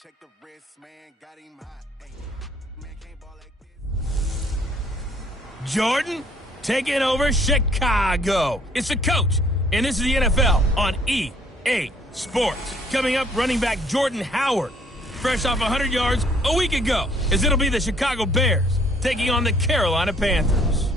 check the wrist, man, got him hot. Ay, man can't ball like this. Jordan, taking over Chicago. It's the coach, and this is the NFL on EA Sports. Coming up, running back Jordan Howard, fresh off 100 yards a week ago, as it'll be the Chicago Bears taking on the Carolina Panthers.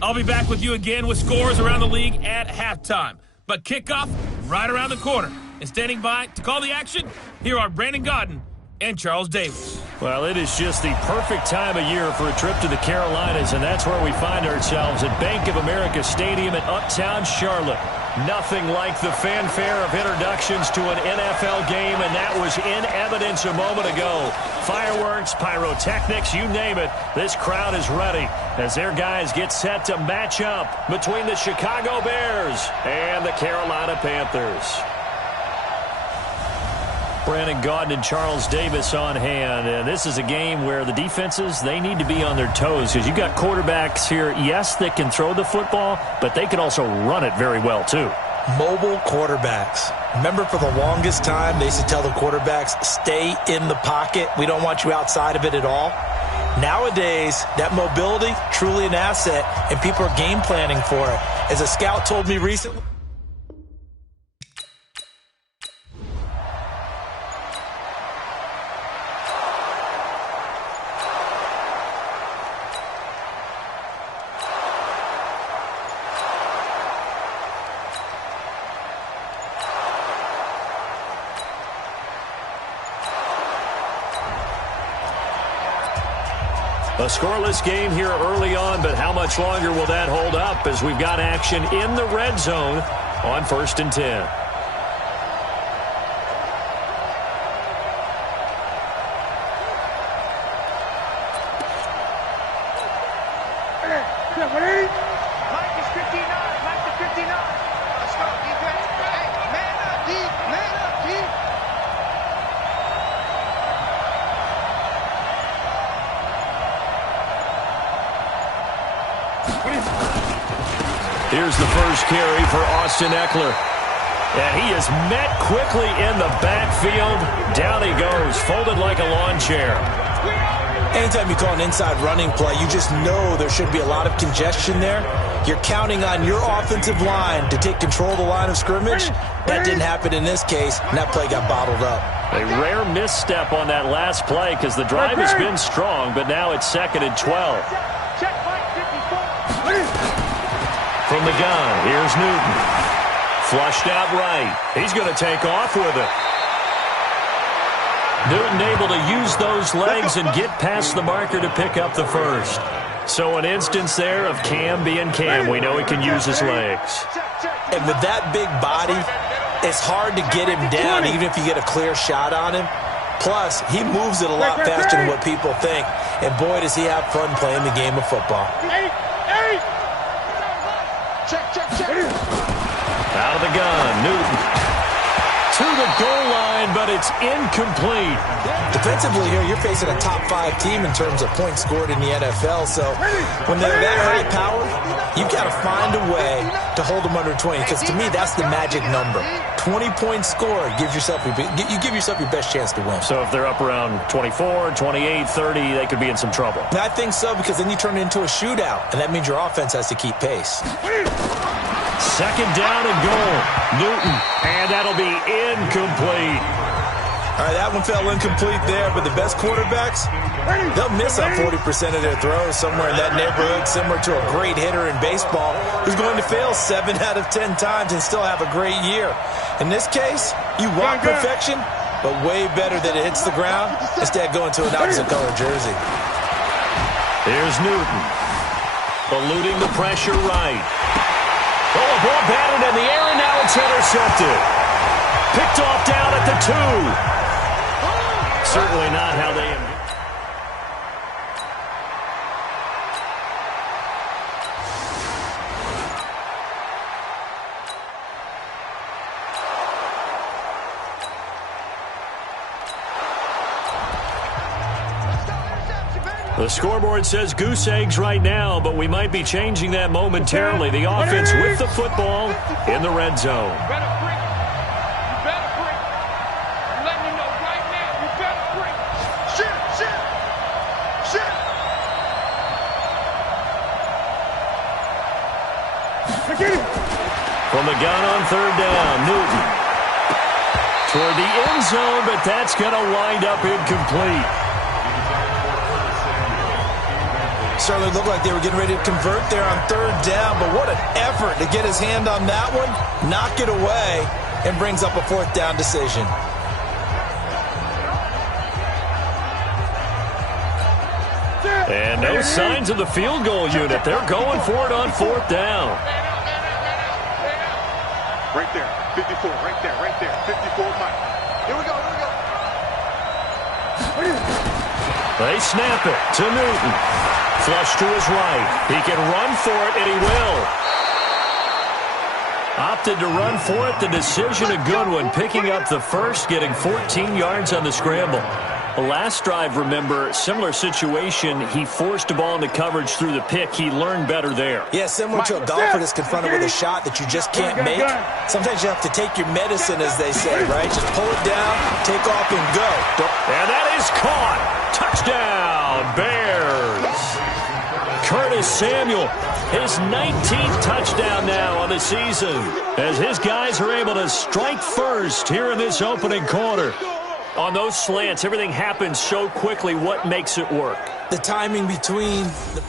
I'll be back with you again with scores around the league at halftime. But kickoff right around the corner. And standing by to call the action, here are Brandon Gaudin and Charles Davis. Well, it is just the perfect time of year for a trip to the Carolinas, and that's where we find ourselves at Bank of America Stadium in Uptown Charlotte. Nothing like the fanfare of introductions to an NFL game, and that was in evidence a moment ago. Fireworks, pyrotechnics, you name it, this crowd is ready as their guys get set to match up between the Chicago Bears and the Carolina Panthers. Brandon Gaudin and Charles Davis on hand, and this is a game where the defenses, they need to be on their toes because you've got quarterbacks here, yes, that can throw the football, but they can also run it very well too. Mobile quarterbacks. Remember, for the longest time, they used to tell the quarterbacks, stay in the pocket. We don't want you outside of it at all. Nowadays, that mobility, truly an asset, and people are game planning for it. As a scout told me recently, a scoreless game here early on, but how much longer will that hold up as we've got action in the red zone on 1st and 10. Here's the first carry for Austin Eckler. And he is met quickly in the backfield. Down he goes, folded like a lawn chair. Anytime you call an inside running play, you just know there should be a lot of congestion there. You're counting on your offensive line to take control of the line of scrimmage. That didn't happen in this case, and that play got bottled up. A rare misstep on that last play because the drive has been strong, but now it's 2nd and 12. From the gun, here's Newton. Flushed out right. He's going to take off with it. Newton able to use those legs and get past the marker to pick up the first. So an instance there of Cam being Cam. We know he can use his legs. And with that big body, it's hard to get him down even if you get a clear shot on him. Plus, he moves it a lot faster than what people think. And boy, does he have fun playing the game of football. Out of the gun, Newton. To the goal line, but it's incomplete. Defensively here, you're facing a top 5 team in terms of points scored in the NFL. So when they're that high powered, you've got to find a way to hold them under 20. Because to me, that's the magic number. 20 points scored, you give yourself your best chance to win. So if they're up around 24, 28, 30, they could be in some trouble. I think so, because then you turn it into a shootout, and that means your offense has to keep pace. 2nd down and goal. Newton, and that'll be incomplete. All right, that one fell incomplete there, but the best quarterbacks, they'll miss on 40% of their throws, somewhere in that neighborhood, similar to a great hitter in baseball who's going to fail 7 out of 10 times and still have a great year. In this case, you want perfection, but way better that it hits the ground instead of going to an opposite color jersey. Here's Newton, eluding the pressure right. Oh, a ball batted in the air, and now it's intercepted. Picked off down at the 2. Certainly not how they... The scoreboard says goose eggs right now, but we might be changing that momentarily. The offense with the football in the red zone. You better bring it. I'm letting you know right now. From the gun on third down, Newton. Toward the end zone, but that's going to wind up incomplete. Certainly looked like they were getting ready to convert there on third down, but what an effort to get his hand on that one, knock it away, and brings up a fourth down decision. And no signs of the field goal unit. They're going for it on fourth down. Right there, 54, right there, 54, Mike. Here we go, They snap it to Newton. Flush to his right. He can run for it, and he will. Opted to run for it. The decision a good one. Picking up the first, getting 14 yards on the scramble. The last drive, remember, similar situation. He forced the ball into coverage through the pick. He learned better there. Yeah, similar to a golfer that's confronted with a shot that you just can't make. Sometimes you have to take your medicine, as they say, right? Just pull it down, take off, and go. And that is caught. Touchdown, Bears. Curtis Samuel, his 19th touchdown now on the season, as his guys are able to strike first here in this opening quarter. On those slants, everything happens so quickly. What makes it work? The timing between the...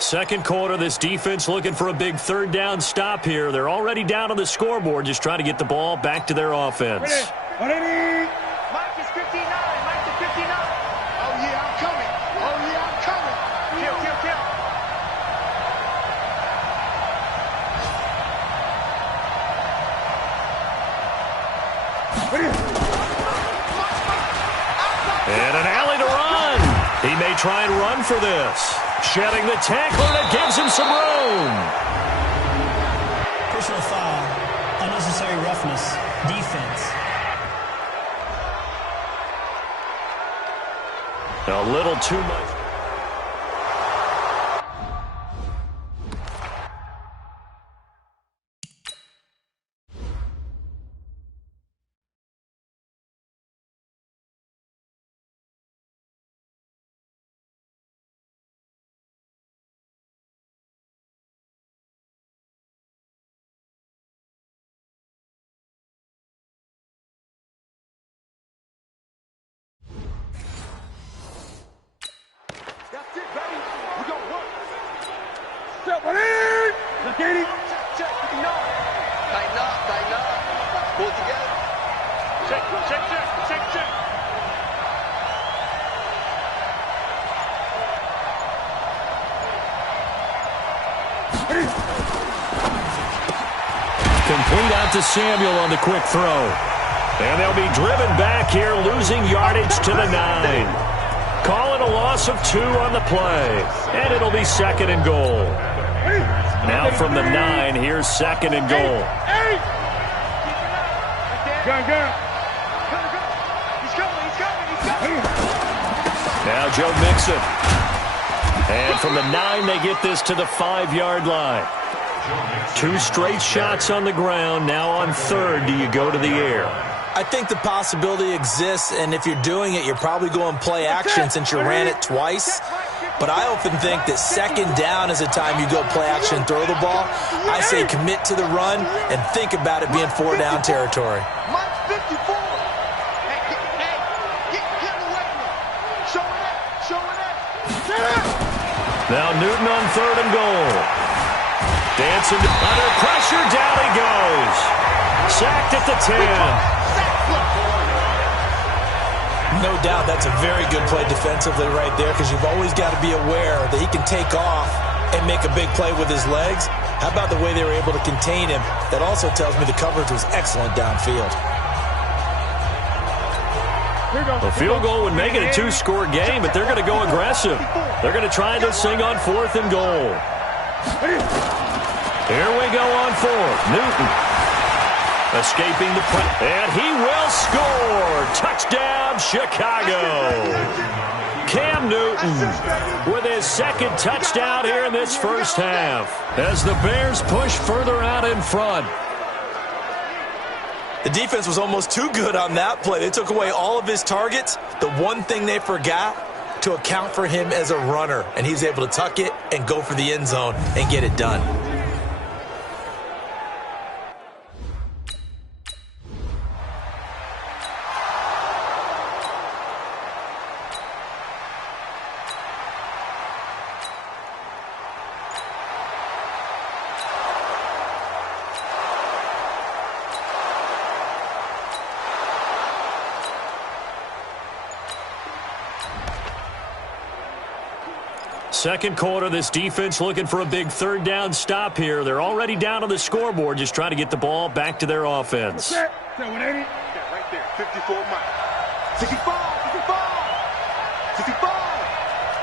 Second quarter, this defense looking for a big third down stop here. They're already down on the scoreboard, just trying to get the ball back to their offense. Mike is 59, Mike is 59. Oh, yeah, I'm coming. Oh, yeah, I'm coming. Kill. And an alley to run. He may try and run for this. Shedding the tackler that gives him some room. Personal foul. Unnecessary roughness. Defense. A little too much. That's it, baby. We're going to work. Step on it. Let's get it. Check. Tighten up. Pull it together. Check. Complete out to Samuel on the quick throw. And they'll be driven back here, losing yardage to the 9. Call it a loss of 2 on the play. And it'll be second and goal. Now from the 9, here's second and goal. Gun. He's coming. Now Joe Mixon. And from the 9, they get this to the 5-yard line. 2 straight shots on the ground. Now on third, do you go to the air? I think the possibility exists, and if you're doing it, you're probably going play action since you ran it twice. But I often think that second down is a time you go play action and throw the ball. I say commit to the run and think about it being 4-down territory. Mike's 54. Hey, get away from me. Showing that. Now Newton on third and goal. Dancing under pressure, down he goes. Sacked at the 10. No doubt that's a very good play defensively right there, because you've always got to be aware that he can take off and make a big play with his legs. How about the way they were able to contain him? That also tells me the coverage was excellent downfield. A field goal would make it a 2-score game, but they're going to go aggressive. They're going to try this thing on fourth and goal. Here we go on fourth. Newton. Escaping the pressure. And he will score. Touchdown, Chicago. Cam Newton with his second touchdown here in this first half as the Bears push further out in front. The defense was almost too good on that play. They took away all of his targets. The one thing they forgot, to account for him as a runner, and he's able to tuck it and go for the end zone and get it done. Second quarter, this defense looking for a big third down stop here. They're already down on the scoreboard, just trying to get the ball back to their offense. Yeah, right there, 54 Mike. 65, 55, 65.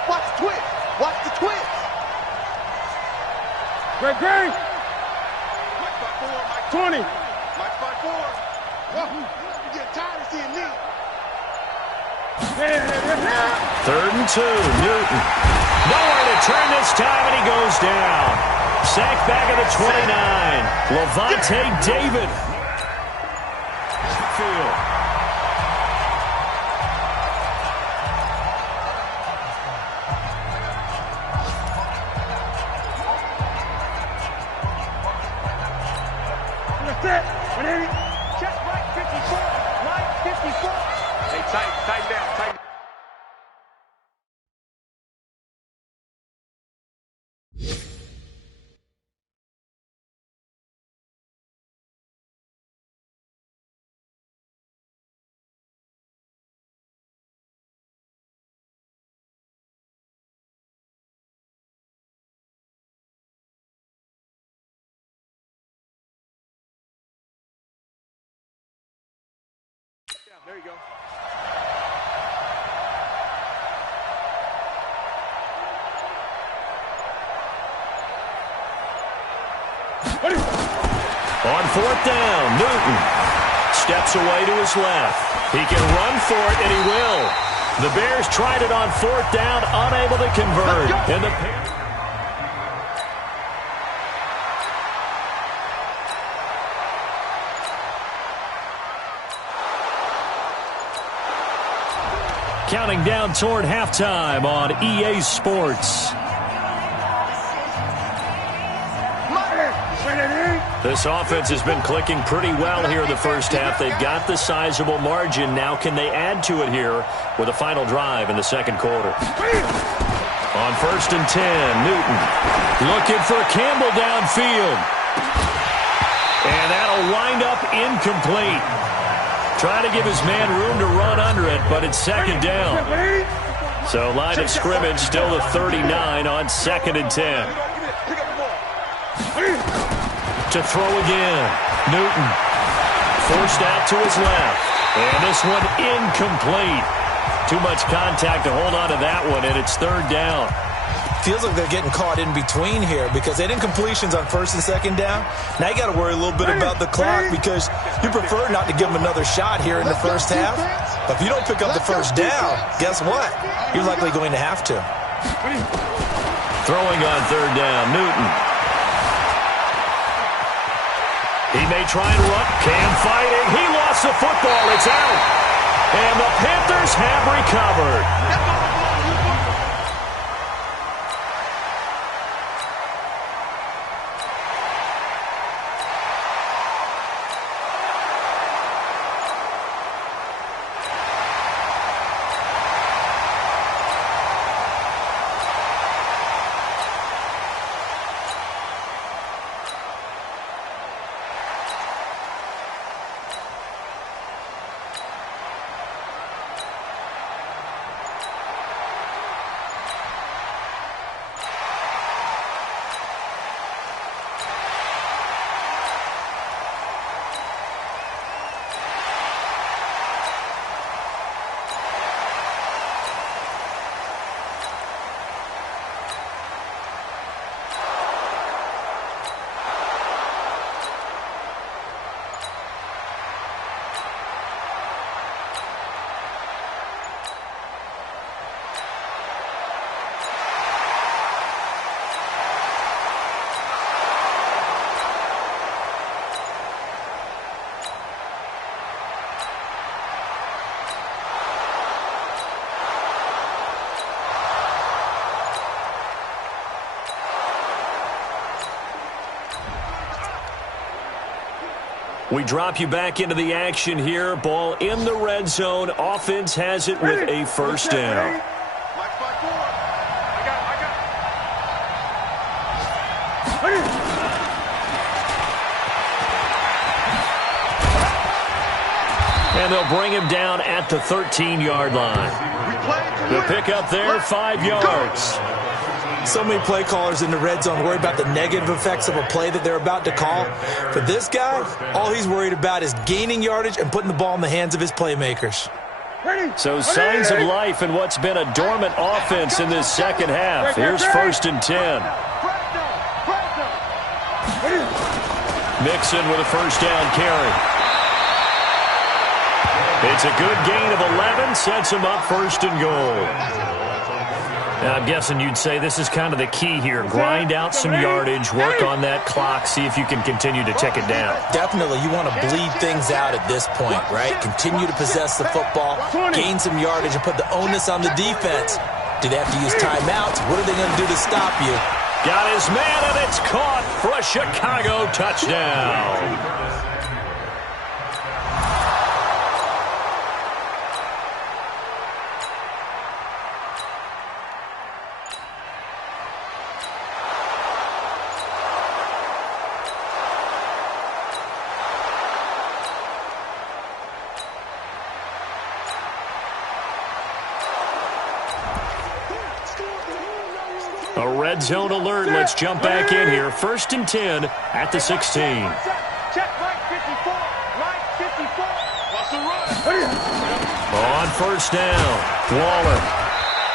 Watch the twist. Watch the twist. Great. Mike by 4, Mike 20. Mike by 4. You get tired of seeing me. Third and 2, Newton. Nowhere to turn this time, and he goes down. Sacked back at the 29. Levante David. Field. Check right 54. Right 54. Hey, tight down, tight. There you go. On fourth down, Newton steps away to his left. He can run for it, and he will. The Bears tried it on fourth down, unable to convert. And the counting down toward halftime on EA Sports. This offense has been clicking pretty well here in the first half. They've got the sizable margin. Now can they add to it here with a final drive in the second quarter? On first and 10, Newton looking for Campbell downfield. And that'll wind up incomplete. Trying to give his man room to run under it, but it's second down. So line of scrimmage still the 39 on second and 10. To throw again. Newton forced out to his left. And this one incomplete. Too much contact to hold on to that one, and it's third down. Feels like they're getting caught in between here because they did incompletions on first and second down. Now you got to worry a little bit about the clock because you prefer not to give them another shot here in the first half. But if you don't pick up the first down, guess what? You're likely going to have to. Throwing on third down, Newton. He may try and run. Cam fighting. He lost the football. It's out. And the Panthers have recovered. We drop you back into the action here. Ball in the red zone. Offense has it with a first down. And they'll bring him down at the 13-yard line. The pickup there, 5 yards. So many play callers in the red zone worry about the negative effects of a play that they're about to call. For this guy, all he's worried about is gaining yardage and putting the ball in the hands of his playmakers. So signs of life in what's been a dormant offense in this second half. Here's 1st and 10. Mixon with a first down carry. It's a good gain of 11, sets him up 1st and goal. Now, I'm guessing you'd say this is kind of the key here. Grind out some yardage, work on that clock, see if you can continue to tick it down. Definitely. You want to bleed things out at this point, right? Continue to possess the football, gain some yardage, and put the onus on the defense. Do they have to use timeouts? What are they going to do to stop you? Got his man, and it's caught for a Chicago touchdown. A red zone alert. Let's jump back in here. 1st and 10 at the 16. On 1st down, Waller.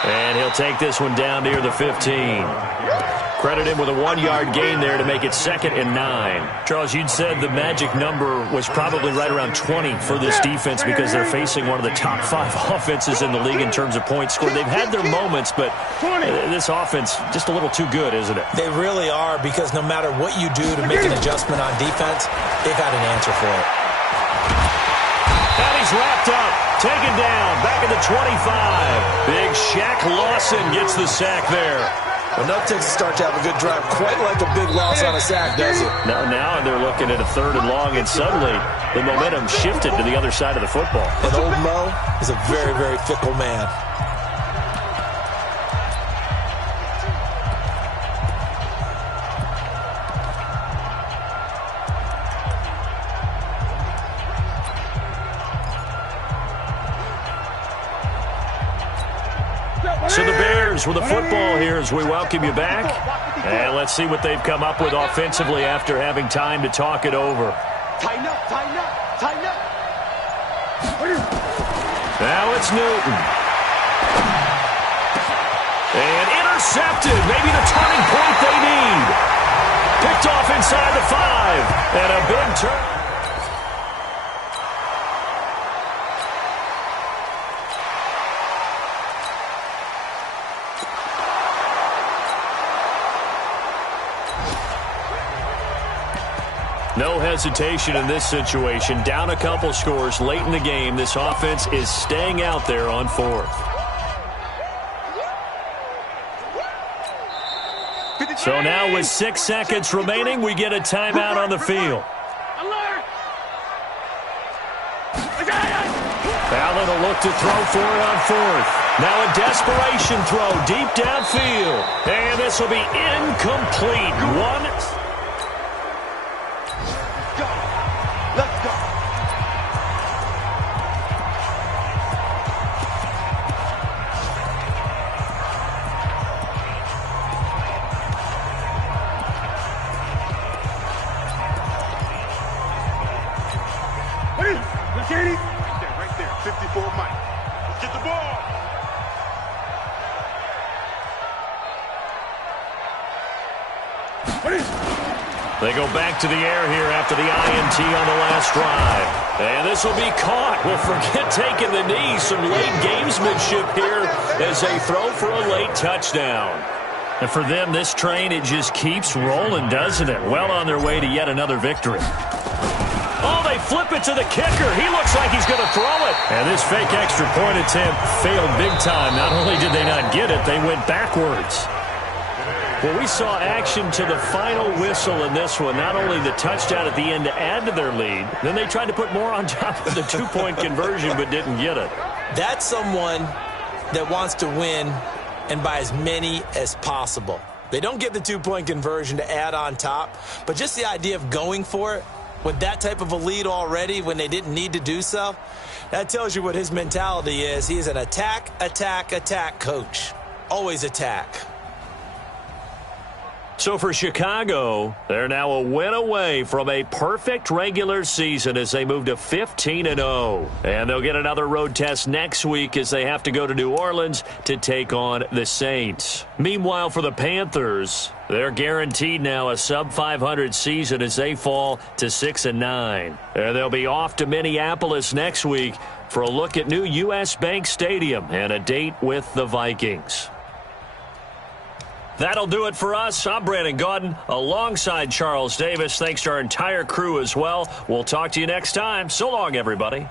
And he'll take this one down near the 15. Credit him with a 1-yard gain there to make it 2nd and 9. Charles, you'd said the magic number was probably right around 20 for this defense because they're facing one of the top 5 offenses in the league in terms of points scored. They've had their moments, but this offense just a little too good, isn't it? They really are, because no matter what you do to make an adjustment on defense, they've got an answer for it. And he's wrapped up, taken down, back at the 25. Big Shaq Lawson gets the sack there. Well, no takes to start to have a good drive, quite like a big loss on a sack, does it? Now they're looking at a 3rd and long, and suddenly the momentum shifted to the other side of the football. And old Mo is a very, very fickle man. So the Bears with the football here as we welcome you back. And let's see what they've come up with offensively after having time to talk it over. Tighten up, tighten up, tighten up. Now it's Newton. And intercepted. Maybe the turning point they need. Picked off inside the 5. And a big turn. No hesitation in this situation. Down a couple scores late in the game. This offense is staying out there on 4th. So now with 6 seconds remaining, we get a timeout on the field. Allen will look to throw for it on 4th. Now a desperation throw deep downfield. And this will be incomplete. Let's go. Right there, 54 Mike. Let's get the ball. They go back to the air here after the INT on the last drive. And this will be caught. Well, forget taking the knee. Some late gamesmanship here as they throw for a late touchdown. And for them, this train, it just keeps rolling, doesn't it? Well on their way to yet another victory. Oh, they flip it to the kicker. He looks like he's going to throw it. And this fake extra point attempt failed big time. Not only did they not get it, they went backwards. Well, we saw action to the final whistle in this one. Not only the touchdown at the end to add to their lead, then they tried to put more on top of the two-point conversion but didn't get it. That's someone that wants to win and by as many as possible. They don't get the two-point conversion to add on top, but just the idea of going for it with that type of a lead already when they didn't need to do so, that tells you what his mentality is. He is an attack, attack, attack coach. Always attack. So for Chicago, they're now a win away from a perfect regular season as they move to 15-0. And they'll get another road test next week as they have to go to New Orleans to take on the Saints. Meanwhile, for the Panthers, they're guaranteed now a sub-500 season as they fall to 6-9. And they'll be off to Minneapolis next week for a look at new U.S. Bank Stadium and a date with the Vikings. That'll do it for us. I'm Brandon Gaudin alongside Charles Davis. Thanks to our entire crew as well. We'll talk to you next time. So long, everybody.